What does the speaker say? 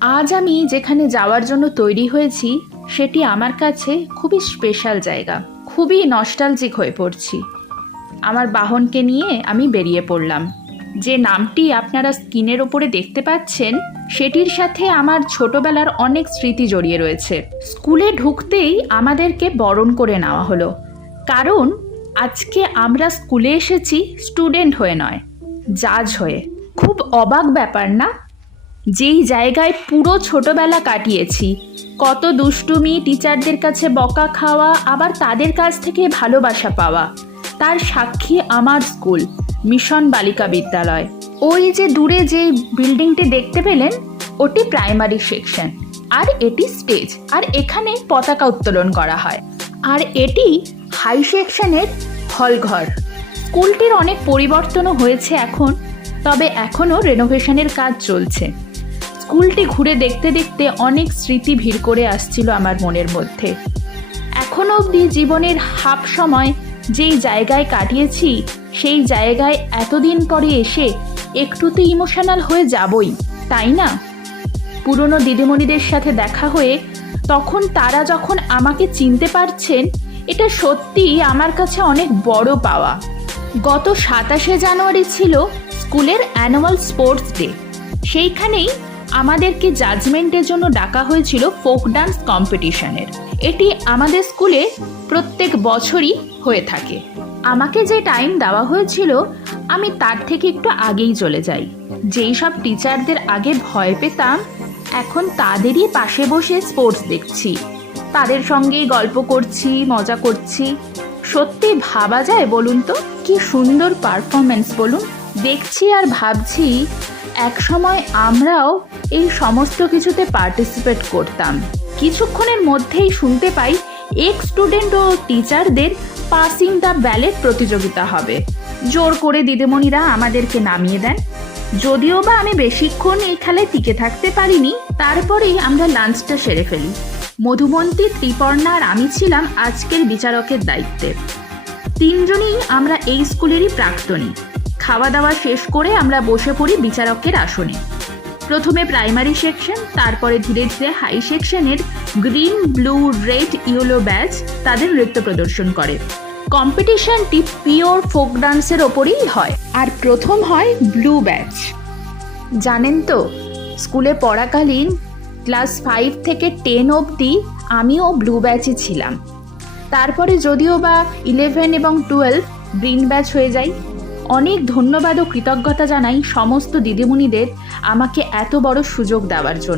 আজ আমি যেখানে যাওয়ার জন্য তৈরি হয়েছি সেটি আমার কাছে খুবই স্পেশাল জায়গা। খুবই নস্টালজিক হয়ে পড়ছি। আমার বাহনকে নিয়ে আমি বেরিয়ে পড়লাম। যে নামটি আপনারা স্ক্রিনের ওপরে দেখতে পাচ্ছেন সেটির সাথে আমার ছোটবেলার অনেক স্মৃতি জড়িয়ে রয়েছে। স্কুলে ঢুকতেই আমাদেরকে বরণ করে নেওয়া হলো, কারণ আজকে আমরা স্কুলে এসেছি স্টুডেন্ট হয়ে নয়, জাজ হয়ে। খুব অবাক ব্যাপার না? যেই জায়গায় পুরো ছোটবেলা কাটিয়েছি, কত দুষ্টুমি, টিচারদের কাছে বকা খাওয়া, আবার তাদের কাছ থেকে ভালোবাসা পাওয়া, তার সাক্ষী আমার স্কুল মিশন বালিকা বিদ্যালয়। ওই যে দূরে যে বিল্ডিংটি দেখতে পেলেন ওটি প্রাইমারি সেকশন, আর এটি স্টেজ, আর এখানে পতাকা উত্তোলন করা হয়। আর এটি হাই সেকশনের হলঘর। স্কুলটির অনেক পরিবর্তনও হয়েছে এখন, তবে এখনও রেনোভেশনের কাজ চলছে। স্কুলটি ঘুরে দেখতে দেখতে অনেক স্মৃতি ভিড় করে আসছিল আমার মনের মধ্যে। এখনও অবধি জীবনের হাফ সময় যেই জায়গায় কাটিয়েছি সেই জায়গায় এতদিন পরে এসে একটু তো ইমোশনাল হয়ে যাবই, তাই না? পুরনো দিদিমণিদের সাথে দেখা হয়ে তখন তারা যখন আমাকে চিনতে পারছেন, এটা সত্যিই আমার কাছে অনেক বড় পাওয়া। গত 27শে জানুয়ারি ছিল স্কুলের অ্যানুয়াল স্পোর্টস ডে। সেইখানেই আমাদেরকে জাজমেন্টের জন্য ডাকা হয়েছিল ফোক ডান্স কম্পিটিশনের। এটি আমাদের স্কুলে প্রত্যেক বছরই হয়ে থাকে। আমাকে যে টাইম দেওয়া হয়েছিল আমি তার থেকে একটু আগেই চলে যাই। যেই সব টিচারদের আগে ভয় পেতাম, এখন তাদেরই পাশে বসে স্পোর্টস দেখছি, তাদের সঙ্গেই গল্প করছি, মজা করছি। সত্যি ভাবা যায় বলুন তো, কি সুন্দর পারফরমেন্স বলুন। দেখছি আর ভাবছি এক সময় আমরাও এই সমস্ত কিছুতে পার্টিসিপেট করতাম। কিছুক্ষণের মধ্যেই শুনতে পাই এক্স স্টুডেন্ট ও টিচারদের পাসিং দ্য ব্যালেট প্রতিযোগিতা হবে। জোর করে দিদিমণিরা আমাদেরকে নামিয়ে দেন। যদিও বা আমি বেশিক্ষণ এই খেলায় টিকে থাকতে পারিনি, তারপরেই আমরা লাঞ্চটা সেরে ফেলি। মধুমন্তী, ত্রিপর্ণা আর আমি ছিলাম আজকের বিচারকের দায়িত্বে। তিনজনই আমরা এই স্কুলেরই প্রাক্তনী। খাওয়া দাওয়া শেষ করে আমরা বসে পড়ি বিচারকের আসনে। প্রথমে প্রাইমারি সেকশন, তারপরে ধীরে ধীরে হাই সেকশনের green, blue, red, yellow batch তাদের নৃত্য প্রদর্শন করে। কম্পিটিশনটি পিওর ফোক ডান্সের ওপরেই হয়, আর প্রথম হয় ব্লু ব্যাচ। জানেন তো, স্কুলে পড়াকালীন ক্লাস 5 থেকে 10 অবধি আমিও ব্লু ব্যাচে ছিলাম। তারপরে যদিও বা 11 এবং 12 গ্রিন ব্যাচ হয়ে যায়। অনেক ধন্যবাদ ও কৃতজ্ঞতা জানাই সমস্ত দিদিমণিদের আমাকে এত বড় সুযোগ দেওয়ার জন্য।